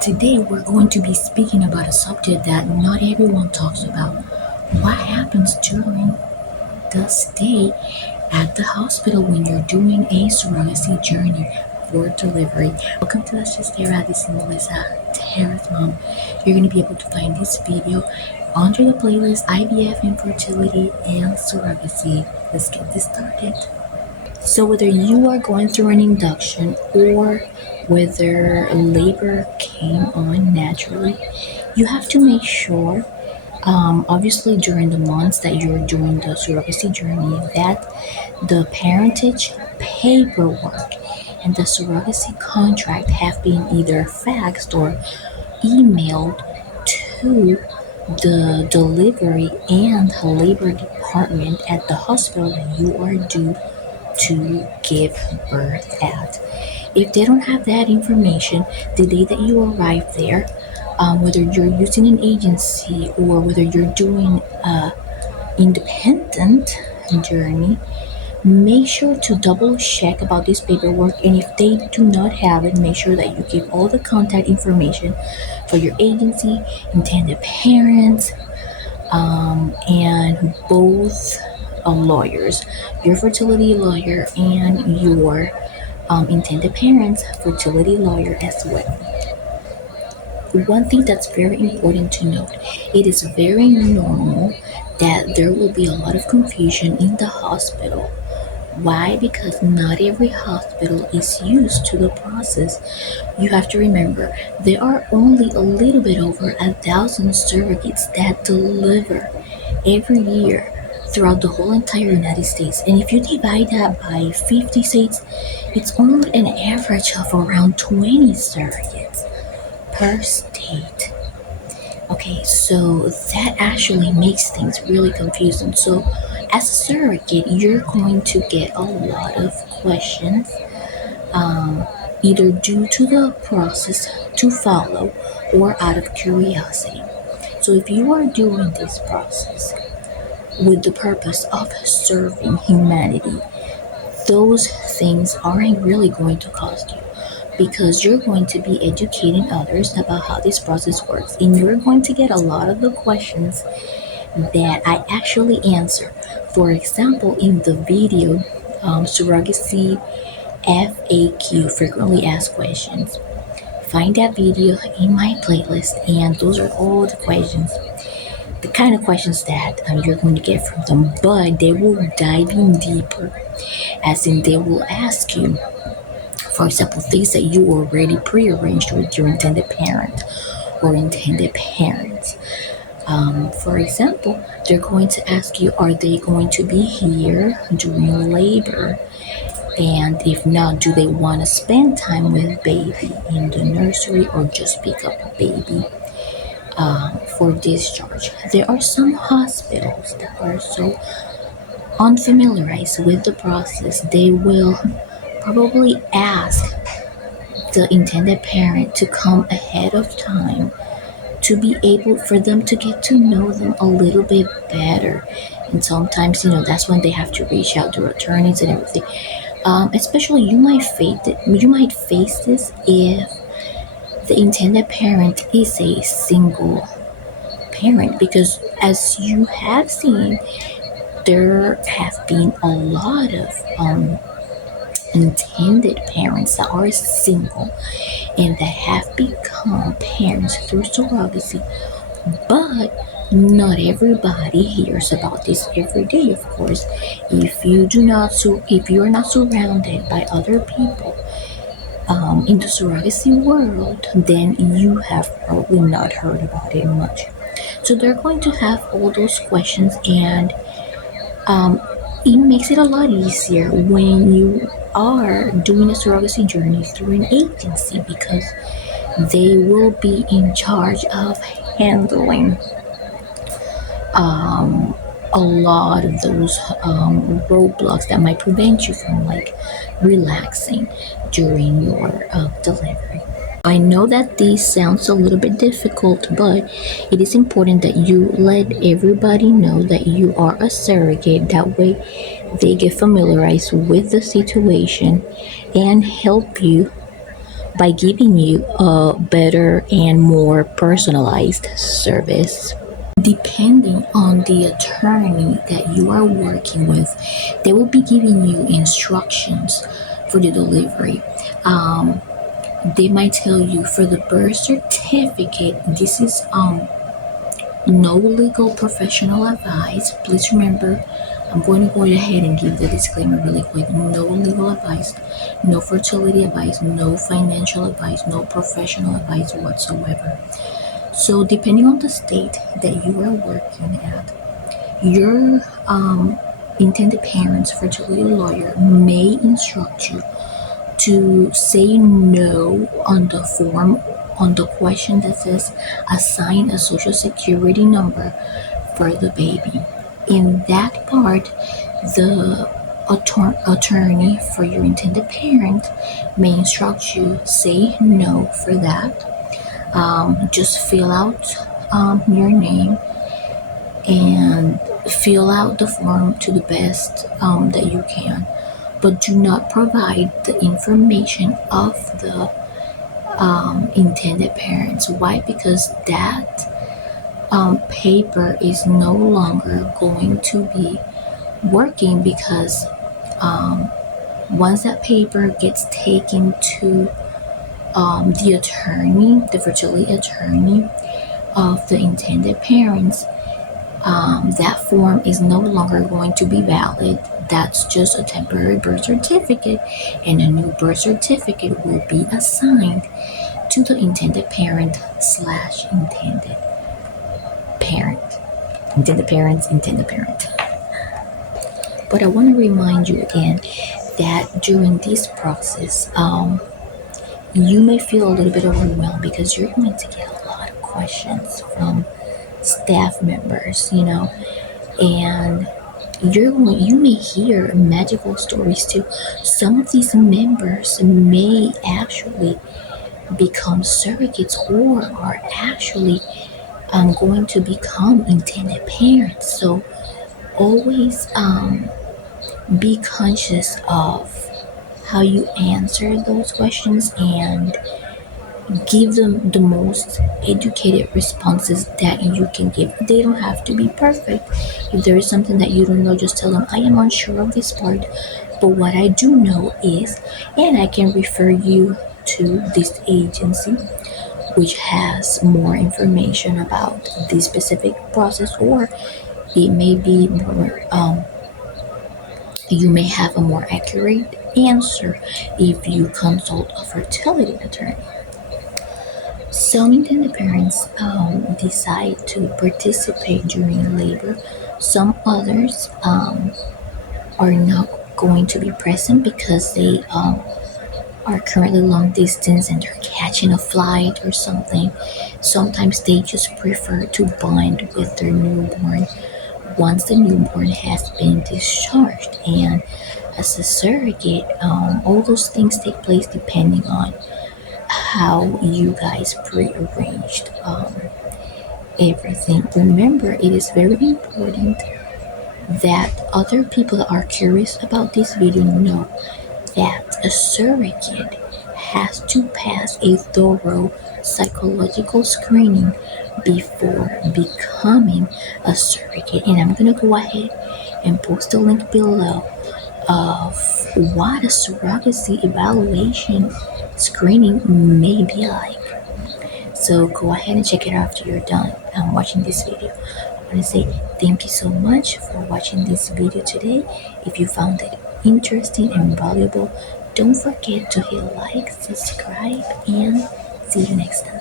Today, we're going to be speaking about a subject that not everyone talks about. What happens during the stay at the hospital when you're doing a surrogacy journey for delivery? Welcome to Let's Just Stare At. This is Melissa, Tara's mom. You're going to be able to find this video under the playlist IVF, infertility, and surrogacy. Let's get this started. So whether you are going through an induction or whether labor came on naturally, you have to make sure, obviously during the months that you're doing the surrogacy journey, that the parentage paperwork and the surrogacy contract have been either faxed or emailed to the delivery and labor department at the hospital that you are due to give birth at. If they don't have that information, the day that you arrive there, whether you're using an agency or whether you're doing a independent journey, make sure to double check about this paperwork, and if they do not have it, make sure that you give all the contact information for your agency, intended parents, and both lawyers, your fertility lawyer and your intended parents' fertility lawyer as well. One thing that's very important to note, it is very normal that there will be a lot of confusion in the hospital. Why? Because not every hospital is used to the process. You have to remember, there are only a little bit over 1,000 surrogates that deliver every year throughout the whole entire United States. And if you divide that by 50 states, it's only an average of around 20 surrogates per state. Okay, so that actually makes things really confusing. So as a surrogate, you're going to get a lot of questions, either due to the process to follow or out of curiosity. So if you are doing this process with the purpose of serving humanity, those things aren't really going to cost you, because you're going to be educating others about how this process works, and you're going to get a lot of the questions that I actually answer. For example, in the video, surrogacy FAQ, frequently asked questions, find that video in my playlist, and those are all the questions, the kind of questions that you're going to get from them, but they will dive in deeper, as in they will ask you, for example, things that you already prearranged with your intended parent or intended parents. For example, they're going to ask you, are they going to be here during labor? And if not, do they want to spend time with baby in the nursery or just pick up baby for discharge? There are some hospitals that are so unfamiliarized with the process, they will probably ask the intended parent to come ahead of time to be able for them to get to know them a little bit better. And sometimes, that's when they have to reach out to attorneys and everything. Especially you might face this if the intended parent is a single parent, because as you have seen, there have been a lot of intended parents that are single and that have become parents through surrogacy, but not everybody hears about this every day. Of course, if you're not surrounded by other people in the surrogacy world, then you have probably not heard about it much. So they're going to have all those questions, and it makes it a lot easier when you are doing a surrogacy journey through an agency, because they will be in charge of handling a lot of those roadblocks that might prevent you from relaxing during your delivery. I know that this sounds a little bit difficult, but it is important that you let everybody know that you are a surrogate. That way they get familiarized with the situation and help you by giving you a better and more personalized service. Depending on the attorney that you are working with, they will be giving you instructions for the delivery. They might tell you for the birth certificate, this is no legal professional advice. Please remember, I'm going to go ahead and give the disclaimer really quick. No legal advice, no fertility advice, no financial advice, no professional advice whatsoever. So, depending on the state that you are working at, your intended parents, fertility lawyer, may instruct you to say no on the form, on the question that says assign a social security number for the baby. In that part, the attorney for your intended parent may instruct you say no for that. Just fill out your name and fill out the form to the best that you can, but do not provide the information of the intended parents. Why? Because that paper is no longer going to be working, because once that paper gets taken to the attorney, the fertility attorney of the intended parents, that form is no longer going to be valid. That's just a temporary birth certificate, and a new birth certificate will be assigned to the intended parent slash intended parent. Intended parents, intended parent. But I want to remind you again that during this process, you may feel a little bit overwhelmed because you're going to get a lot of questions from staff members, and you may hear magical stories too. Some of these members may actually become surrogates or are actually going to become intended parents. So always be conscious of how you answer those questions and give them the most educated responses that you can give. They don't have to be perfect. If there is something that you don't know, just tell them, I am unsure of this part, but what I do know is, and I can refer you to this agency which has more information about this specific process, or it may be more, you may have a more accurate answer if you consult a fertility attorney. Some intended parents decide to participate during labor. Some others are not going to be present because they are currently long distance and they're catching a flight or something. Sometimes they just prefer to bond with their newborn once the newborn has been discharged. And as a surrogate, all those things take place depending on how you guys prearranged everything. Remember, it is very important that other people that are curious about this video know that a surrogate has to pass a thorough psychological screening before becoming a surrogate. And I'm going to go ahead and post a link below of what a surrogacy evaluation screening may be like. So go ahead and check it out after you're done watching this video. I want to say thank you so much for watching this video today. If you found it interesting and valuable, don't forget to hit like, subscribe, and see you next time.